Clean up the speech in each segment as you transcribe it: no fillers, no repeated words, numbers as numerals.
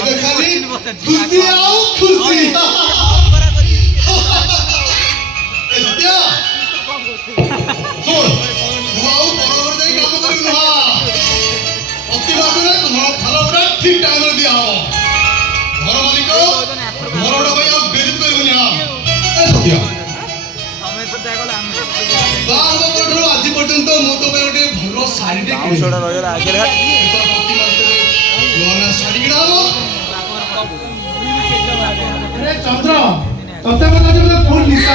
ଏବେ ଖାଲି ଖୁସି ଆଉ ଖୁସି ଏ ସତ୍ୟ ଶୁଣ ମୁଁ ଆଉ ବରଗଡ଼ ଯାଇ କାମ କରିବି ନୁହଁ ପ୍ରତି ମାସରେ ଘର ଭଡ଼ା ଠିକ ଟାଇମରେ ଦିଆହବ ଘର ମାଲିକ ଘର ଭଡ଼ା ପାଇଁ ଆଉ ବେଜିତ କରିବୁନି ହଁ ଏ ସତ୍ୟ ବାହାଘର ପରଠାରୁ ଆଜି ପର୍ଯ୍ୟନ୍ତ ମୁଁ ତୋ ପାଇଁ ଗୋଟେ ଭଲ ଶାଢ଼ୀଟେ କିଣିବି ପ୍ରତି ମାସରେ ନୂଆ ନୂଆ ଶାଢ଼ୀ କିଣା ହବ ଚନ୍ଦ୍ର ତତେ କଥା ଯେ ଫୁଲ ନିଶା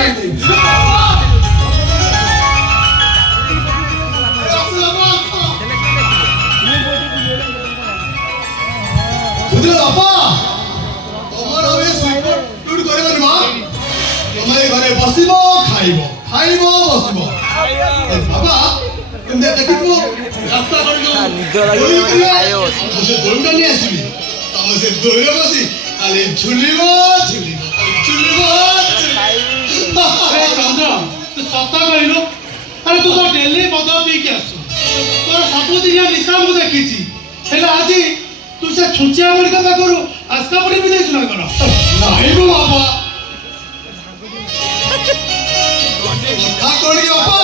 ବୁଝିଲ ବାପା ତମର ଏ ସୁଇପର ଟୁଟ କରିବନି ମା ତମେ ଘରେ ବସିବ ଖାଇବ ଖାଇବ ବସିବ ବାବା ଏମିତି ଦେଖିଥିବ ରାସ୍ତା କଡ଼ ସେ ଦୋଳିଟା ନେଇ ଆସିବି ତମେ ସେ ଦୋଳିରେ ବସି ଖାଲି ଝୁଲିବ ଝୁଲିବ ଝୁଲିବ ଚନ୍ଦ୍ର ତୁ ସତ କହିଲୁ ଆରେ ତୁ ତ ଡେଲି ମଦ ପିଇକି ଆସୁ ତୋର ସବୁଦିନିଆ ନିଶା ମୁଁ ଦେଖିଛି ହେଲେ ଆଜି ତୁ ସେ ଛୁଞ୍ଚିଆ ବଳିକା ପାଖରୁ ଆସ୍କା ପଡ଼ି ବି ଦେଇଛୁ ନା କଣ ନାଇଁ ମୋ ବାପା କଥା କଣ କି ବାପା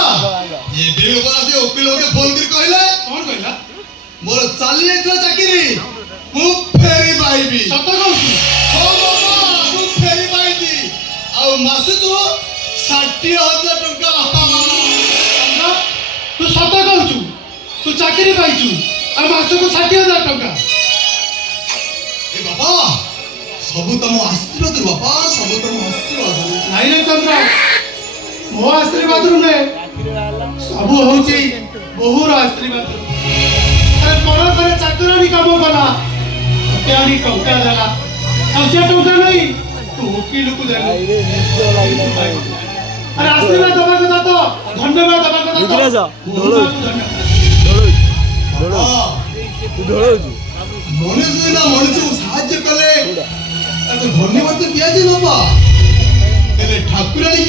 ଏବେ ସେ ଓକିଲ ଗୋଟେ ଫୋନ କରି କହିଲେ କଣ କହିଲା ମୋର ଚାଲି ଯାଇଥିବା ଚାକିରି ମୁଁ ଫେରି ପାଇବି ସତ କହୁଛୁ ହଁ ବାପା ମୁଁ ଫେରି ପାଇବି ଆଉ ମାସକୁ 60,000 ଟଙ୍କା ତୁ ସତ କହୁଛୁ ତୁ ଚାକିରି ପାଇଛୁ ଆଉ ମାସକୁ 60,000 ଟଙ୍କା ଏ ବାପା ସବୁ ତମ ଆଶୀର୍ବାଦ ବାପା ସବୁ ତମ ଆଶୀର୍ବାଦ ନାଇଁ ରେ ଚନ୍ଦ୍ର ମୋ ଆଶୀର୍ବାଦ ନୁହେଁ ସବୁ ହଉଛି ବୋହୁର ଆଶୀର୍ବାଦ ଆରେ ପର ଘରେ ଚାକରାଣୀ କାମ କଲା ତତେ ଆଣି ଟଙ୍କା ଦେଲା ଆଉ ସେ ଟଙ୍କା ନେଇ ତୁ ଓକିଲକୁ ଦେଲୁ ଆରେ ଆଶୀର୍ବାଦ ଦେବା କଥା ତ ଧନ୍ୟବାଦ ଦେବା କଥା ମଣିଷ ନା ମଣିଷକୁ ସାହାଯ୍ୟ କଲେ ତାକୁ ଧନ୍ୟବାଦ ଦିଆଯାଏ ବାପା ହେଲେ ଠାକୁରାଣୀ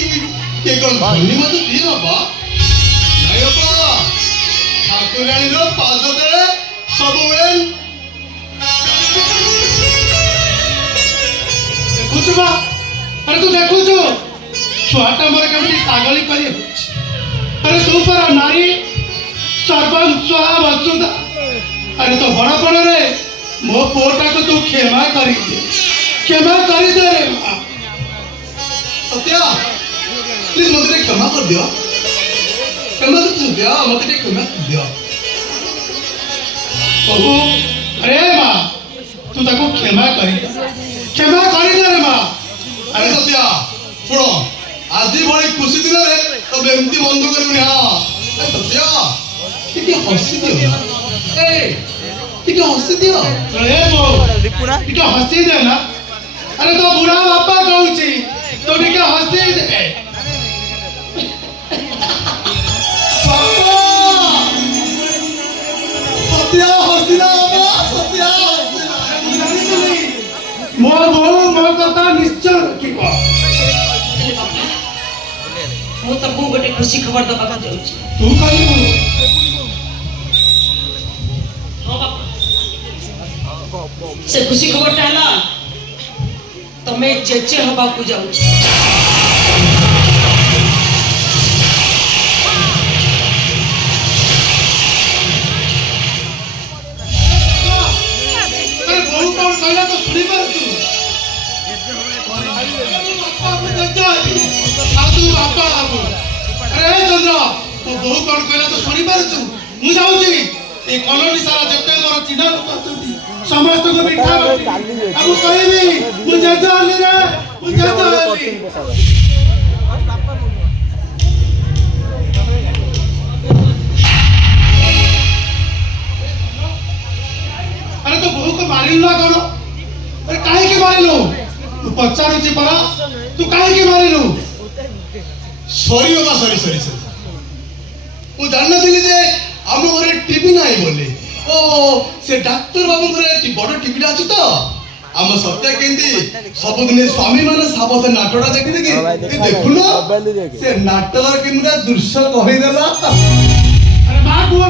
କିଏ କଣ ଧନ୍ୟବାଦ ଦିଏ ବାପା ନାଇଁ ବାପା ଠାକୁରାଣୀର ପାଦ ତଳେ ସବୁବେଳେ ଦେଖୁଛୁ ବା ଆରେ ତୁ ଦେଖୁଛୁ ଛୁଆଟା ମୋର କେମିତି ପାଗଳି କରି ହେଉଛି ଆରେ ତୁ ପରା ନାରୀ ସର୍ବସ୍ୱ ବସୁଧା ଆରେ ତ ବଡ଼ପଣରେ ମୋ ପୁଅଟାକୁ ତୁ କ୍ଷମା କରିଦେ ରେ ମା ସତ୍ୟା ପ୍ଲିଜ ମତେ ଟିକେ କ୍ଷମା କରିଦିଅ କ୍ଷମା ସତ୍ୟା ମତେ ଟିକେ କ୍ଷମା କରିଦିଅ ପ୍ରଭୁ ଆରେ ମା ତୁ ତାକୁ କ୍ଷମା କରିଦେ ରେ ମା ଆରେ ସତ୍ୟା ଶୁଣ ଆଜି ଭଳି ଖୁସି ଦିନରେ ତମେ ଏମିତି ମନ୍ଦ କରିବୁନି ହଁ ସତ୍ୟା ଟିକେ ହସି ଦିଅ ଟିକେ ହସି ଦିଅ ଟିକେ ହସି ଦେ ନା ଆରେ ତ ବୁଢା ବାପା କହୁଛି ତୁ ଟିକେ ହସି ଦେ ସତ୍ୟା ହସିଲା ସତ୍ୟା ମୋ ବୋଉ ମୋ କଥା ନିଶ୍ଚୟ ରଖିବ ମୁଁ ତମକୁ ଗୋଟେ ଖୁସି ଖବର ଦେବାକୁ ଯାଉଛି ତୁ କହିବୁ ହଁ ବାପା ସେ ଖୁସି ଖବରଟା ହେଲା ତମେ ଜେଜେ ହବାକୁ ଯାଉଛି ବୋଉ କଣ କହିଲା ତ ଶୁଣି ପାରୁଛୁ ବାପା ହବୁ ଆରେ ଚନ୍ଦ୍ର ତୋ ବୋଉ କଣ କହିଲା ତ ଶୁଣି ପାରୁଛୁ ମୁଁ ଯାଉଛି এই কলোনি সারা যেতে ମୋର ଚିହ୍ନା ଲୋକ ଅଛନ୍ତି ସମସ୍ତଙ୍କୁ ମିଠା ଆଉ ମୁଁ କହିବି ମୁଁ ଜେଜେ ହେଲି ରେ ମୁଁ ଜେଜେ ହେଲି ଆରେ ତୋ ବୋଉକୁ ମାରିଲୁ ନା କଣ ଆରେ କାହିଁକି ମାରିଲୁ ତୁ ପଚାରୁଛି ପରା ତୁ କାହିଁକି ମାରିଲୁ ସରି ବାବା ସରି ମୁଁ ଜାଣିନଥିଲି ଯେ ଆମ ଘରେ ଟିଭି ନାହିଁ ବୋଲି ଓ ସେ ଡାକ୍ତର ବାବୁ ଘରେ ବଡ ଟିଭିଟା ଅଛି ତ ଆମ ସତ୍ୟ କେମିତି ସବୁଦିନ ସ୍ୱାମୀ ମାନେ ସାବତ ନାଟକଟା ଦେଖିକି ଦେଖୁନ ସେ ନାଟକର କେମିତି ଦୃଶ୍ୟ କହିଦେଲା ଆରେ ମା ବୋଲ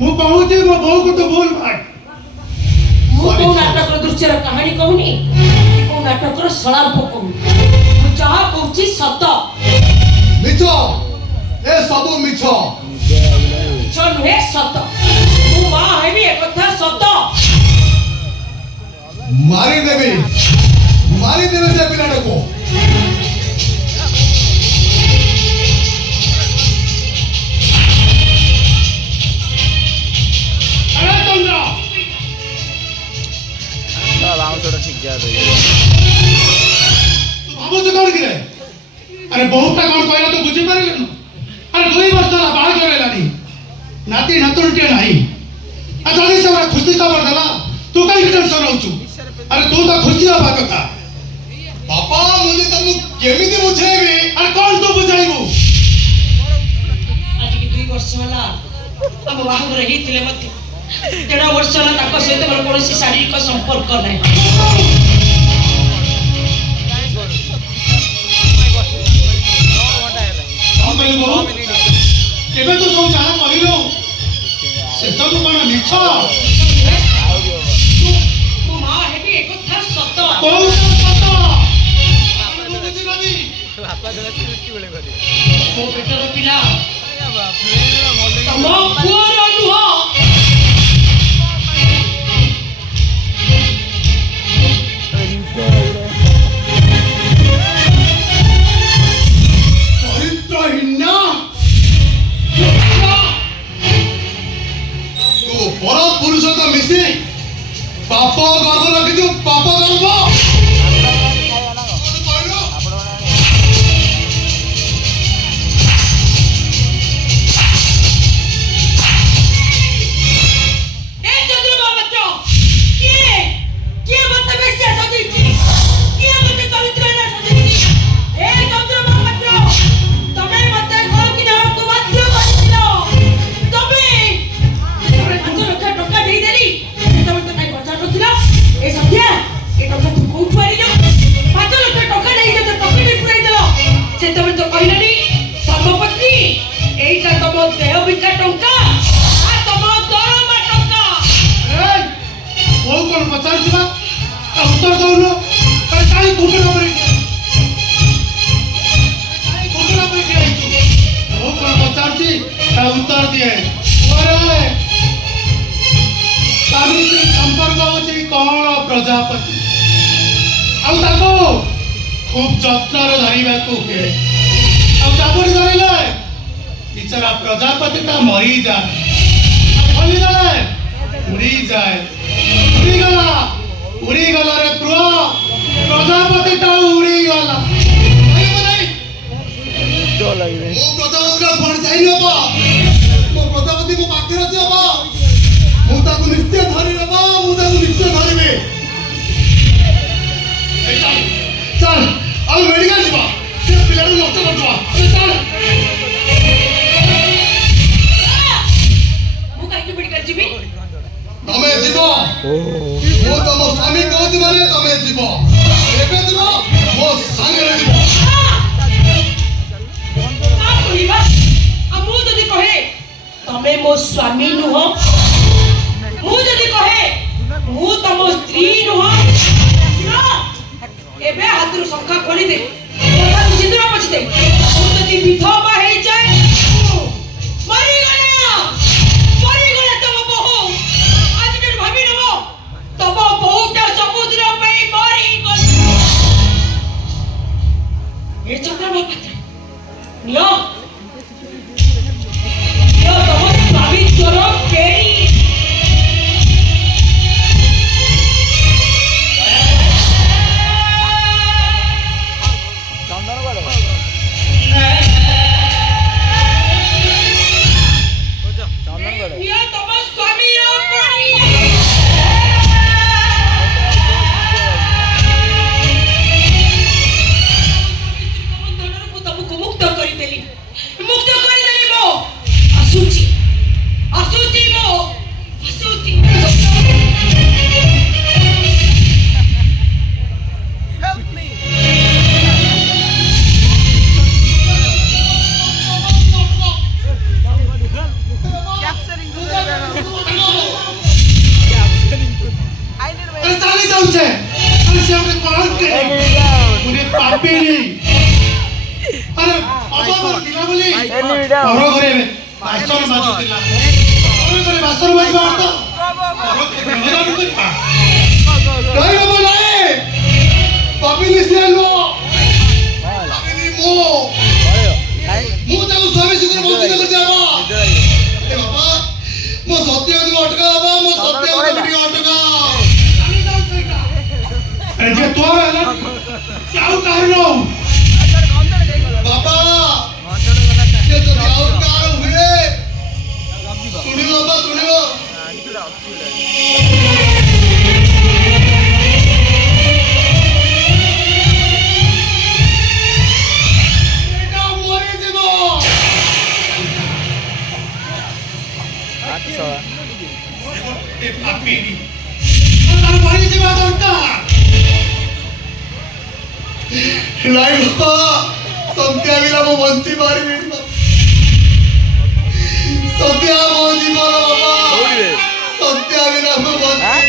ମୁଁ କହୁଛି ମୋ ବୋଉକୁ ତୁ ଭୁଲ ଭାଇ ମୁଁ Sorry, କୋଉ sorry. ନାଟକର ଦୃଶ୍ୟର କାହାଣୀ କହୁନି କି କୋଉ ନାଟକର ସଳାପ କହୁନି ମୁଁ ଯାହା କହୁଛି ସତ ମିଛ ଏ ସବୁ ମିଛ ମିଛ ନୁହେଁ ସତ ମୁଁ ମା ହେବି ଏକଥା ସତ ମାରିଦେବି ମାରିଦେବେ ସେ ପିଲାଟାକୁ আরে চন্দ্র ঠিক যাবে তু ভাবুଛୁ କଣ କିରେ ଆରେ ବହୁଟା କଣ କହିଲା ତୁ ବୁଝିପାରିଲୁ ଆରେ 2 ବର୍ଷ ହେଲା ବାହାଘର ହେଲାଣି ନାତି ନାତୁଣୀଟିଏ ନାହିଁ ଆଉ ଯଦି ସେ ଗୋଟେ ଖୁସି ଖବର ଦେଲା ତୁ କାହିଁକି ଟେନସନ୍ ରହୁଛୁ ଆରେ ତୁ ତ ଖୁସି ହବା କଥା ବାପା ମୁଁ ଯେ ତମକୁ କେମିତି ବୁଝେଇବି ଆରେ କଣ ତୁ ବୁଝାଇବୁ ଆଜିକି 2 ବର୍ଷ ହେଲା ଆମ ବାହାଘର ହେଇଥିଲେ ମଧ୍ୟ 1.5 ବର୍ଷ ହେଲା ତାଙ୍କ ସହିତ ମୋର କୌଣସି ଶାରୀରିକ ସମ୍ପର୍କ ନାହିଁ କଣ କହିଲୁ ବୋଉ ଏବେ ତୁ ସବୁ ଯାହା କହିଲୁ ସେସବୁ କଣ ମିଛ ମୁଁ ମା ହେବି ଏକଥା ସତ କୋଉ ସତ ମୁଁ ବୁଝିଗଲି ମୋ ପେଟର ପିଲା ତମ ପୁଅର ନୁହଁ ଚରିତ୍ରହୀନ ତୁ ପର ପୁରୁଷ ତ ମିଶି ପାପ ଗର୍ଭ ରଖିଛୁ ପାପ ଗର୍ଭ କଣ କହିଲୁ ଏ ଚନ୍ଦ୍ରମା ମାତ୍ର କିଏ କିଏ ମତେ ବେଶ୍ୟା ସଜେଇଛି କିଏ ମତେ ଚରିତ୍ରହୀନ ସଜେଇଛି ଏ ଚନ୍ଦ୍ରମା ମାତ୍ର ତମେ ମତେ ଘରକୁ ନେବାକୁ ବାଧ୍ୟ କରିଥିଲ ତମେ ଯେତେବେଳେ 5 ଲକ୍ଷ ଟଙ୍କା ଦେଇଦେଲି ସେତେବେଳେ ତ କାଇଁ ବଜାର ନଥିଲ ଏ ସନ୍ଧ୍ୟା ଏ ଟଙ୍କା ତୁ କୋଉଠୁ ଆଣିଲ 5 ଲକ୍ଷ ଟଙ୍କା ନେଇ ଯେତେ ପକେଟରେ ପୁରାଇ ଦେଲ ସେତେବେଳେ ତ କହିଲନି ଧର୍ମପତ୍ନୀ ଏଇଟା ତମ ଦେହ ବିକା ଟଙ୍କା ଆଉ ତମ ଦରମା ଟଙ୍କା ଏଇ ବୋଉ କଣ ପଚାରୁଛୁ ବା ତା ଉତ୍ତର ଦଉନୁ ଆରେ କାହିଁ କୁଟୁରା ପରି ହେଇଛୁ ବୋଉ କଣ ପଚାରୁଛି ତା ଉତ୍ତର ଦିଏ ଓରେ ସ୍ୱାମୀ ସ୍ତ୍ରୀ ସମ୍ପର୍କ ହଉଛି କଣ ପ୍ରଜାପତି ଆଉ ତାକୁ ଖୁବ୍ ଯତ୍ନରେ ଧରିବାକୁ ହୁଏ ଆଉ ଚାପୁଡ଼ି ଧରିଲେ ବିଚରା ପ୍ରଜାପତିଟା ମରିଯାଏ ଖୋଲିଦେଲେ ଉଡ଼ିଯାଏ ଉଡ଼ିଗଲା ରେ ପୁଅ ପ୍ରଜାପତିଟା ଉଡ଼ିଗଲା କହିବ ନାହିଁ লাগবে ମୋ ପ୍ରଜାପତିର ଫଣ ଯାଇନି ହବ ମୋ ପ୍ରଜାପତି ମୋ ପାଖରେ ଅଛି ହବ ମୁଁ ତାକୁ ନିଶ୍ଚୟ ଧରି ହବ ମୁଁ ତାକୁ ନିଶ୍ଚୟ ଧରିବି ଏ ଚାଲ ଚାଲ ଆଉ ମେଡିକାଲ ଯିବା ସେ ପିଲାଟାକୁ ନଷ୍ଟ କରିଦେବା ଚାଲ ମୁଁ କାହିଁକି ମେଡିକାଲ ଯିବି ତମେ ଯିବ ମୁଁ ତମ ସ୍ୱାମୀ କହୁଛି ମାନେ ତମେ ଯିବ ଏବେ ଯିବ ମୋ ସାଙ୍ଗରେ ଯିବ କହିବା ଆଉ ମୁଁ ଯଦି କହେ ତମେ ମୋ ସ୍ୱାମୀ ନୁହଁ ମୁଁ ଯଦି କହେ ମୁଁ ତମ ସ୍ତ୍ରୀ ନୁହଁ ଏବେ ହାତରୁ ଶଙ୍ଖା ଖୋଲିଦେ କଥାକୁ ସିନ୍ଦୁର ପୋଛିଦେ ମୁଁ ଯଦି ବିଧବା ହେଇଯାଏ ମରିଗଲା ତମ ବୋହୂ ଆଜିଠାରୁ ଭାବି ନେବ ତମ ବୋହୂଟା ସବୁଦିନ ପାଇଁ ମରିଗଲା ଏ ଚନ୍ଦ୍ରମା ପାତ୍ର ନିଅ ତମ ସ୍ୱାମୀତ୍ୱର କେଳି চন্দন করে କଥା ବୋଲି ଏନି ଭିଡିଓ ଘର ଘରେ ବାସନ ମାଜୁଥିଲା ଘରେ ଘରେ ବାସନ ମାଜିବା ଅର୍ଥ ଘର ବ୍ୟବଧାନ କରିବା ନାଇଁ ବାବା ନାଇଁ ଭାବିଲି ସିଏ ନୁହଁ ଭାବିଲି ମୁଁ ତାକୁ ସ୍ୱାମୀ ସୁଖରେ ବଞ୍ଚିତ କରିଛି ବାବା ଏ ବାବା ମୋ ସତ୍ୟ ଟିକେ ଅଟକା ବାବା ମୋ ସତ୍ୟ ଟିକେ ଅଟକା ଆରେ ଯେ ତୋର ହେଲା ସେ ଆଉ କାହାର ନଉ ବାବା ସେ ତ ଆଉ କାହାର ହୁଏ ଶୁଣିବ ବାବା ଶୁଣିବ ଏଟା ମରିଯିବ ଏ ପାପି ତାର ମରି ଯିବା ଦରକାର ନାଇଁ ବାବା ସତ୍ୟା ବିନା ମୁଁ ବଞ୍ଚି ପାରିବିନି ସତ୍ୟା ମୋ ଜୀବନ ବାବା ସତ୍ୟା ବିନା ମୁଁ ବଞ୍ଚି